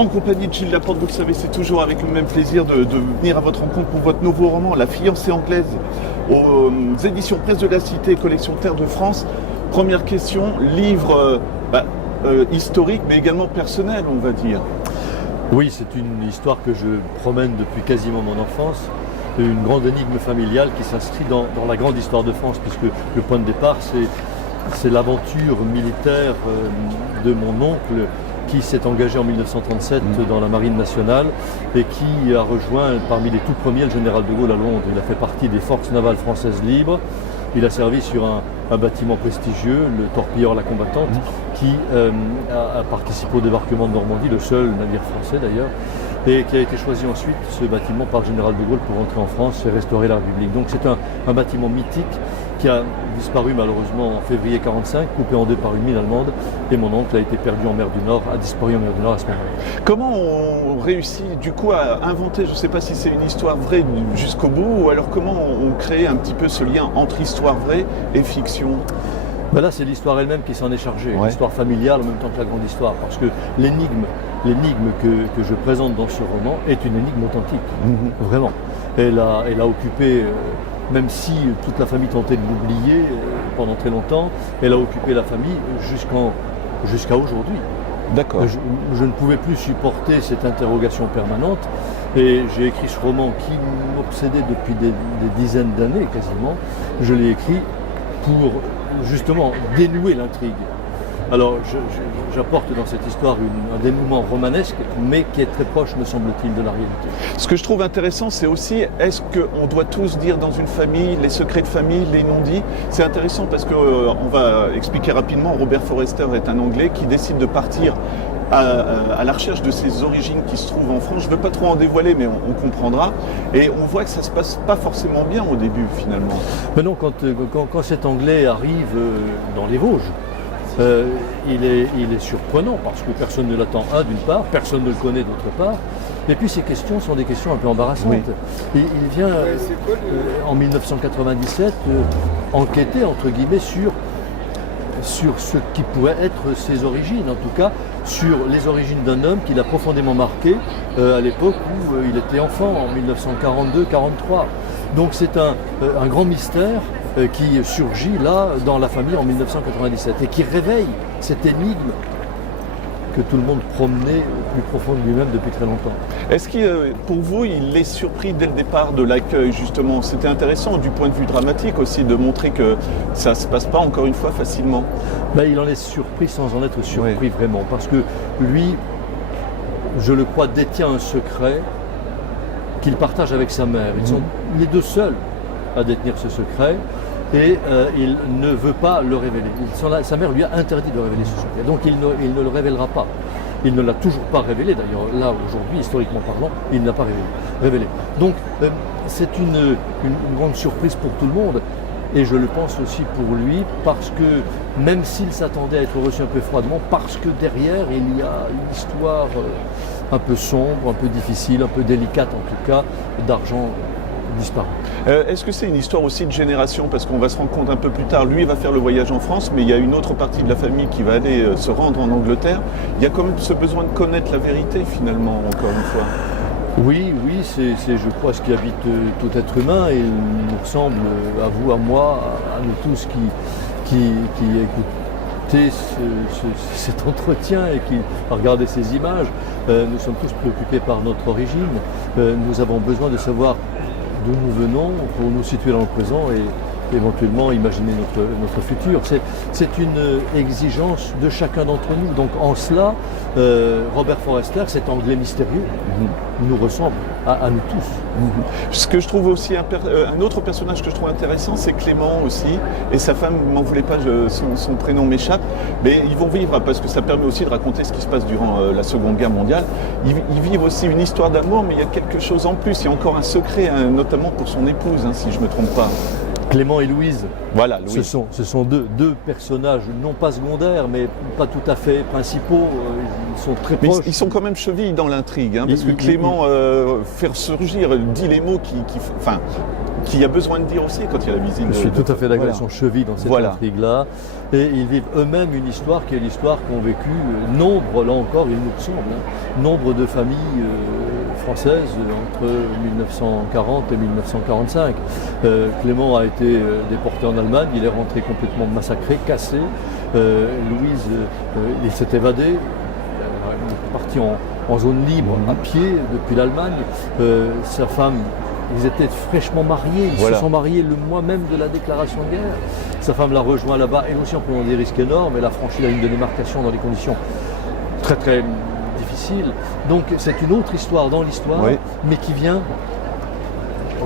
En compagnie de Gilles Laporte, vous le savez, c'est toujours avec le même plaisir de venir à votre rencontre pour votre nouveau roman, La fiancée anglaise, aux éditions Presse de la Cité, collection Terre de France. Première question, livre historique, mais également personnel, on va dire. Oui, c'est une histoire que je promène depuis quasiment mon enfance. Une grande énigme familiale qui s'inscrit dans la grande histoire de France, puisque le point de départ, c'est l'aventure militaire de mon oncle qui s'est engagé en 1937 dans la Marine nationale et qui a rejoint parmi les tout premiers le général de Gaulle à Londres. Il a fait partie des forces navales françaises libres. Il a servi sur un bâtiment prestigieux, le torpilleur La Combattante, qui a participé au débarquement de Normandie, le seul navire français d'ailleurs, et qui a été choisi ensuite, ce bâtiment, par le général de Gaulle pour rentrer en France et restaurer la République. Donc c'est un bâtiment mythique qui a disparu malheureusement en février 1945, coupé en deux par une mine allemande, et mon oncle a été perdu en mer du Nord, a disparu en mer du Nord à ce moment-là. Comment on réussit du coup à inventer, je ne sais pas si c'est une histoire vraie jusqu'au bout, ou alors comment on crée un petit peu ce lien entre histoire vraie et fiction? Ben là, c'est l'histoire elle-même qui s'en est chargée, l'histoire familiale en même temps que la grande histoire, parce que l'énigme que je présente dans ce roman est une énigme authentique, vraiment. Elle a occupé, même si toute la famille tentait de l'oublier pendant très longtemps, elle a occupé la famille jusqu'à aujourd'hui. D'accord. Je ne pouvais plus supporter cette interrogation permanente et j'ai écrit ce roman qui m'obsédait depuis des dizaines d'années quasiment. Je l'ai écrit pour justement dénouer l'intrigue. Alors j'apporte dans cette histoire un dénouement romanesque, mais qui est très proche, me semble-t-il, de la réalité. Ce que je trouve intéressant, c'est aussi, est-ce qu'on doit tous dire dans une famille les secrets de famille, les non-dits? C'est intéressant parce qu'on va expliquer rapidement, Robert Forster est un Anglais qui décide de partir à la recherche de ses origines qui se trouvent en France. Je ne veux pas trop en dévoiler, mais on comprendra. Et on voit que ça ne se passe pas forcément bien au début, finalement. Mais non, quand cet Anglais arrive dans les Vosges, il est surprenant parce que personne ne l'attend, d'une part, personne ne le connaît, d'autre part. Et puis ces questions sont des questions un peu embarrassantes. Il vient en 1997 enquêter, entre guillemets, sur ce qui pourrait être ses origines, en tout cas sur les origines d'un homme qui l'a profondément marqué à l'époque où il était enfant, en 1942-43. Donc c'est un grand mystère qui surgit là dans la famille en 1997 et qui réveille cette énigme que tout le monde promenait au plus profond de lui-même depuis très longtemps. Est-ce que pour vous, il est surpris dès le départ de l'accueil, justement? C'était intéressant du point de vue dramatique aussi de montrer que ça ne se passe pas encore une fois facilement. Ben, il en est surpris sans en être surpris vraiment, parce que lui, je le crois, détient un secret qu'il partage avec sa mère. Ils sont les deux seuls à détenir ce secret. Et il ne veut pas le révéler. Sa mère lui a interdit de révéler ce secret. Donc il ne le révélera pas. Il ne l'a toujours pas révélé. D'ailleurs, là, aujourd'hui, historiquement parlant, il ne l'a pas révélé. Donc c'est une grande surprise pour tout le monde. Et je le pense aussi pour lui, parce que même s'il s'attendait à être reçu un peu froidement, parce que derrière, il y a une histoire un peu sombre, un peu difficile, un peu délicate en tout cas, d'argent disparu. Est-ce que c'est une histoire aussi de génération? Parce qu'on va se rendre compte un peu plus tard, lui va faire le voyage en France, mais il y a une autre partie de la famille qui va aller se rendre en Angleterre. Il y a quand même ce besoin de connaître la vérité finalement, encore une fois. Oui, c'est je crois ce qui habite tout être humain, et il nous ressemble à vous, à moi, à nous tous qui écoutez cet entretien et qui regardez ces images. Nous sommes tous préoccupés par notre origine. Nous avons besoin de savoir d'où nous venons pour nous situer dans le présent et éventuellement imaginer notre futur. C'est une exigence de chacun d'entre nous. Donc en cela, Robert Forster, cet Anglais mystérieux, nous ressemble à nous tous. Ce que je trouve aussi un autre personnage que je trouve intéressant, c'est Clément aussi, et sa femme, m'en voulez pas, son prénom m'échappe, mais ils vont vivre, parce que ça permet aussi de raconter ce qui se passe durant la Seconde Guerre mondiale. Ils vivent aussi une histoire d'amour, mais il y a quelque chose en plus, il y a encore un secret, notamment pour son épouse, si je ne me trompe pas. Clément et Louise, Voilà, ce sont deux personnages, non pas secondaires, mais pas tout à fait principaux. Ils sont très proches. Ils sont quand même chevilles dans l'intrigue, hein, parce que Clément fait surgir, dit les mots qu'il y a besoin de dire aussi quand il y a la visite. Je suis tout à fait d'accord, ils sont chevilles dans cette intrigue-là. Et ils vivent eux-mêmes une histoire qui est l'histoire qu'ont vécu nombre, là encore, il nous semble, nombre de familles françaises entre 1940 et 1945. Clément a été déporté en Allemagne, il est rentré complètement massacré, cassé. Louise, il s'est évadé, il est parti en zone libre, à pied, depuis l'Allemagne. Sa femme, ils étaient fraîchement mariés, ils se sont mariés le mois même de la déclaration de guerre. Sa femme l'a rejoint là-bas, elle aussi en prenant des risques énormes, elle a franchi la ligne de démarcation dans des conditions très très difficiles. Donc c'est une autre histoire dans l'histoire, mais qui vient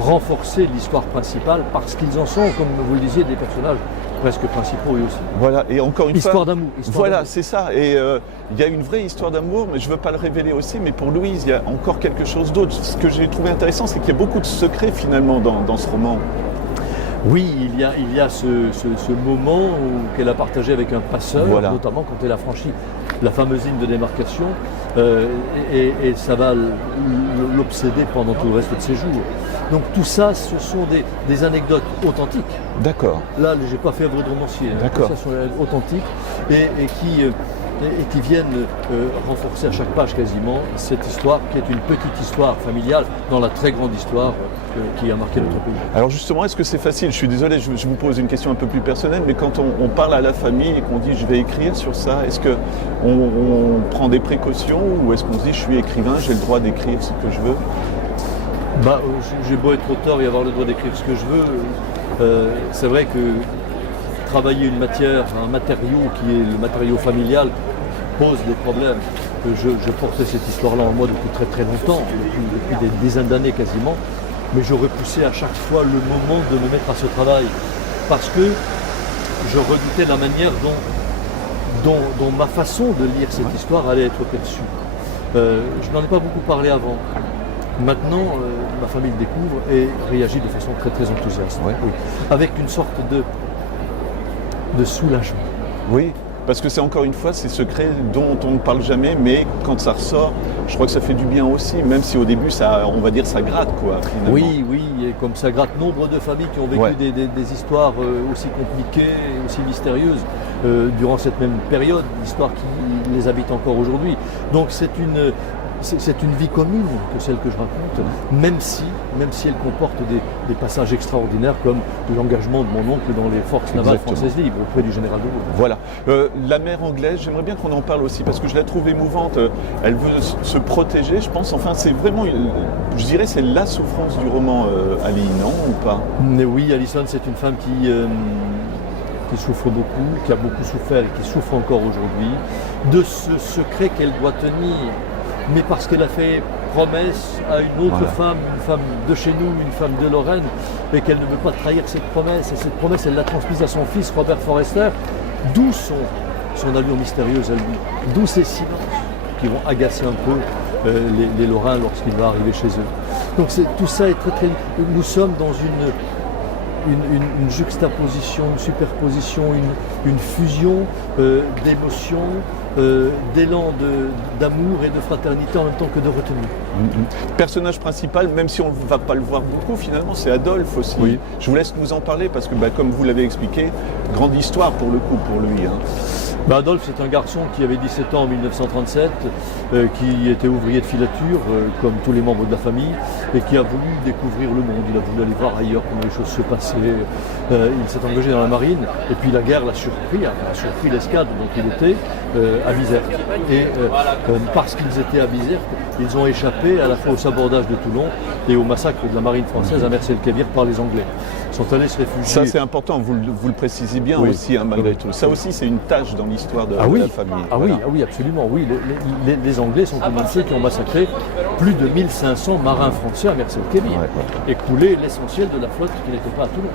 renforcer l'histoire principale parce qu'ils en sont, comme vous le disiez, des personnages presque principaux eux aussi. Voilà, et encore une histoire fois... d'amour. Voilà, c'est ça. Et il y a une vraie histoire d'amour, mais je ne veux pas le révéler aussi, mais pour Louise, il y a encore quelque chose d'autre. Ce que j'ai trouvé intéressant, c'est qu'il y a beaucoup de secrets finalement dans ce roman. Oui, il y a ce moment qu'elle a partagé avec un passeur, notamment quand elle a franchi la fameuse ligne de démarcation, et ça va l'obséder pendant tout le reste de ses jours. Donc tout ça, ce sont des anecdotes authentiques. D'accord. Là, je n'ai pas fait œuvre de romancier. D'accord. Tout ça sont authentiques et qui viennent renforcer à chaque page quasiment cette histoire qui est une petite histoire familiale dans la très grande histoire qui a marqué notre pays. Alors justement, est-ce que c'est facile? Je suis désolé, je vous pose une question un peu plus personnelle, mais quand on parle à la famille et qu'on dit je vais écrire sur ça, est-ce qu'on prend des précautions ou est-ce qu'on se dit je suis écrivain, j'ai le droit d'écrire ce que je veux? J'ai beau être auteur et avoir le droit d'écrire ce que je veux, c'est vrai que travailler une matière, un matériau qui est le matériau familial pose des problèmes. Je portais cette histoire-là en moi depuis très très longtemps, depuis des dizaines d'années quasiment, mais j'aurais poussé à chaque fois le moment de me mettre à ce travail parce que je redoutais la manière dont ma façon de lire cette histoire allait être perçue. Je n'en ai pas beaucoup parlé avant. Maintenant, ma famille le découvre et réagit de façon très très enthousiaste, avec une sorte de soulagement. Oui, parce que c'est encore une fois ces secrets dont on ne parle jamais, mais quand ça ressort, je crois que ça fait du bien aussi, même si au début, on va dire ça gratte, quoi, finalement. Oui, et comme ça gratte nombre de familles qui ont vécu des histoires aussi compliquées et aussi mystérieuses durant cette même période, l'histoire qui les habite encore aujourd'hui. Donc c'est une vie commune que celle que je raconte, même si elle comporte des passages extraordinaires comme l'engagement de mon oncle dans les forces navales françaises libres auprès du général de Gaulle. Voilà. La mère anglaise, j'aimerais bien qu'on en parle aussi parce que je la trouve émouvante. Elle veut se protéger, je pense. Enfin, c'est vraiment, je dirais, c'est la souffrance du roman, Ali, non ou pas? Mais oui, Alison, c'est une femme qui souffre beaucoup, qui a beaucoup souffert et qui souffre encore aujourd'hui, de ce secret qu'elle doit tenir. Mais parce qu'elle a fait promesse à une autre femme, une femme de chez nous, une femme de Lorraine, et qu'elle ne veut pas trahir cette promesse. Et cette promesse, elle l'a transmise à son fils, Robert Forrester, d'où son allure mystérieuse à lui, d'où ces silences qui vont agacer un peu les Lorrains lorsqu'il va arriver chez eux. Donc tout ça est très très... Nous sommes dans une juxtaposition, une superposition, une fusion d'émotions, d'élan d'amour et de fraternité en même temps que de retenue. Personnage principal, même si on ne va pas le voir beaucoup, finalement, c'est Adolphe aussi. Oui. Je vous laisse nous en parler parce que, comme vous l'avez expliqué, grande histoire pour le coup, pour lui. Adolphe, c'est un garçon qui avait 17 ans en 1937, qui était ouvrier de filature, comme tous les membres de la famille, et qui a voulu découvrir le monde. Il a voulu aller voir ailleurs comment les choses se passaient. Il s'est engagé dans la marine, et puis la guerre l'a surpris, l'escadre dont il était, à Bizerte. Et parce qu'ils étaient à Bizerte, ils ont échappé à la fois au sabordage de Toulon et au massacre de la marine française à Mercy-le-Quévir par les Anglais. Ils sont allés se réfugier. Ça c'est important, vous le précisez bien aussi, malgré tout. Ça aussi c'est une tâche dans l'histoire de la famille. Oui, absolument. Oui. Les Anglais sont comme ceux qui ont massacré plus de 1500 marins français à Mercy-le-Quévir et coulé l'essentiel de la flotte qui n'était pas à Toulon.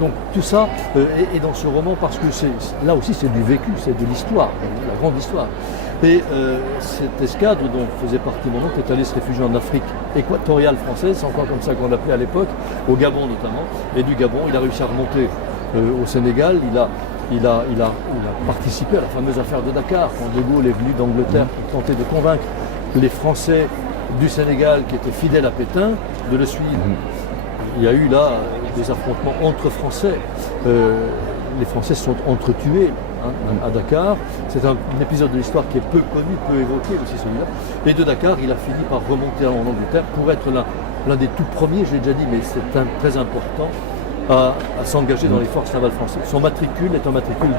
Donc tout ça est dans ce roman parce que là aussi c'est du vécu, c'est de l'histoire, la grande histoire. Et cette escadre dont faisait partie mon oncle est allé se réfugier en Afrique équatoriale française, c'est encore comme ça qu'on l'appelait à l'époque, au Gabon notamment. Et du Gabon, il a réussi à remonter au Sénégal. Il a participé à la fameuse affaire de Dakar, quand De Gaulle est venu d'Angleterre pour tenter de convaincre les Français du Sénégal qui étaient fidèles à Pétain de le suivre. Il y a eu là des affrontements entre Français. Les Français se sont entretués à Dakar. C'est un épisode de l'histoire qui est peu connu, peu évoqué aussi celui-là. Et de Dakar, il a fini par remonter en Angleterre pour être l'un des tout premiers, j'ai déjà dit, mais c'est très important, à s'engager dans les forces navales françaises. Son matricule est un matricule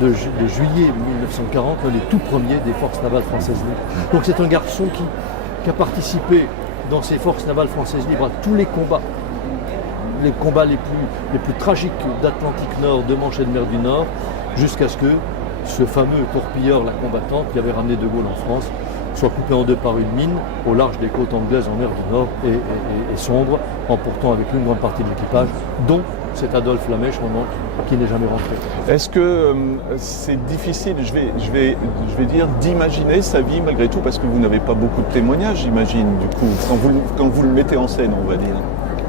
de juillet 1940, l'un des tout premiers des forces navales françaises libres. Donc c'est un garçon qui a participé dans ces forces navales françaises libres à tous les combats les plus tragiques d'Atlantique Nord, de Manche et de Mer du Nord, jusqu'à ce que ce fameux torpilleur, la combattante, qui avait ramené De Gaulle en France, soit coupé en deux par une mine au large des côtes anglaises en mer du Nord et sombre, emportant avec lui une grande partie de l'équipage, dont cet Adolphe Lamèche, mon oncle, qui n'est jamais rentré. Est-ce que c'est difficile, je vais dire, d'imaginer sa vie malgré tout, parce que vous n'avez pas beaucoup de témoignages, j'imagine, du coup, quand vous le mettez en scène, on va dire.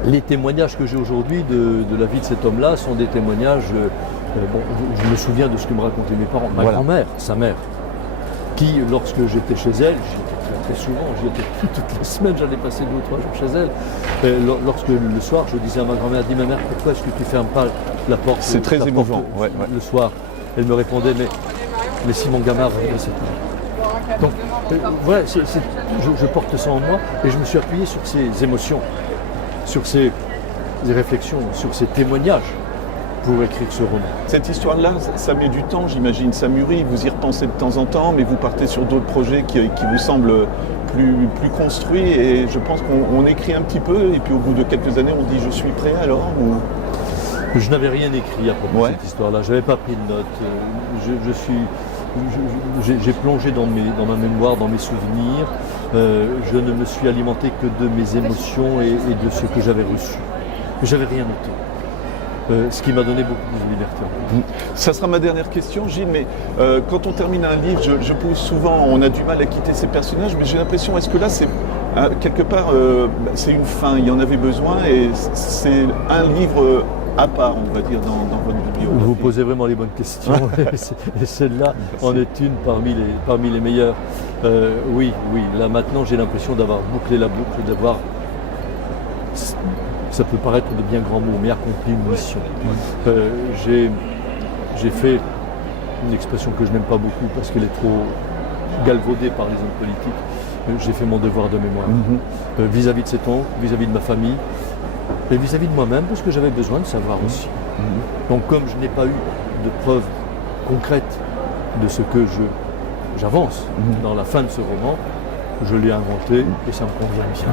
Les témoignages que j'ai aujourd'hui de la vie de cet homme-là sont des témoignages... je me souviens de ce que me racontaient mes parents. Ma grand-mère, sa mère, qui, lorsque j'étais chez elle, j'y étais très souvent, j'y étais toutes les semaines, j'allais passer 2 ou 3 jours chez elle. Lorsque le soir, je disais à ma grand-mère, dis ma mère, pourquoi est-ce que tu fermes pas la porte? C'est très émouvant. Le soir, elle me répondait, mais si mon gamin revenait cette nuit. Donc, voilà, je porte ça en moi et je me suis appuyé sur ces émotions, sur ces réflexions, sur ces témoignages pour écrire ce roman. Cette histoire-là, ça met du temps, j'imagine, ça mûrit, vous y repensez de temps en temps, mais vous partez sur d'autres projets qui vous semblent plus construits, et je pense qu'on écrit un petit peu, et puis au bout de quelques années, on dit « je suis prêt alors » ou... Je n'avais rien écrit à propos de cette histoire-là, je n'avais pas pris de notes, j'ai plongé dans ma mémoire, dans mes souvenirs, je ne me suis alimenté que de mes émotions et de ce que j'avais reçu. Je n'avais rien noté. Ce qui m'a donné beaucoup de liberté. Ça sera ma dernière question, Gilles, mais quand on termine un livre, je pose souvent, on a du mal à quitter ces personnages, mais j'ai l'impression, est-ce que là, c'est quelque part, c'est une fin, il y en avait besoin, et c'est un livre à part, on va dire, dans votre bibliographie. Vous posez vraiment les bonnes questions, et celle-là en est une parmi les meilleures. Oui, là maintenant, j'ai l'impression d'avoir bouclé la boucle, d'avoir... Ça peut paraître de bien grands mots, mais accompli une mission. J'ai fait une expression que je n'aime pas beaucoup parce qu'elle est trop galvaudée par les hommes politiques. J'ai fait mon devoir de mémoire vis-à-vis de cet oncle, vis-à-vis de ma famille et vis-à-vis de moi-même, parce que j'avais besoin de savoir aussi. Donc comme je n'ai pas eu de preuves concrètes de ce que j'avance dans la fin de ce roman, je l'ai inventé et ça me convient bien.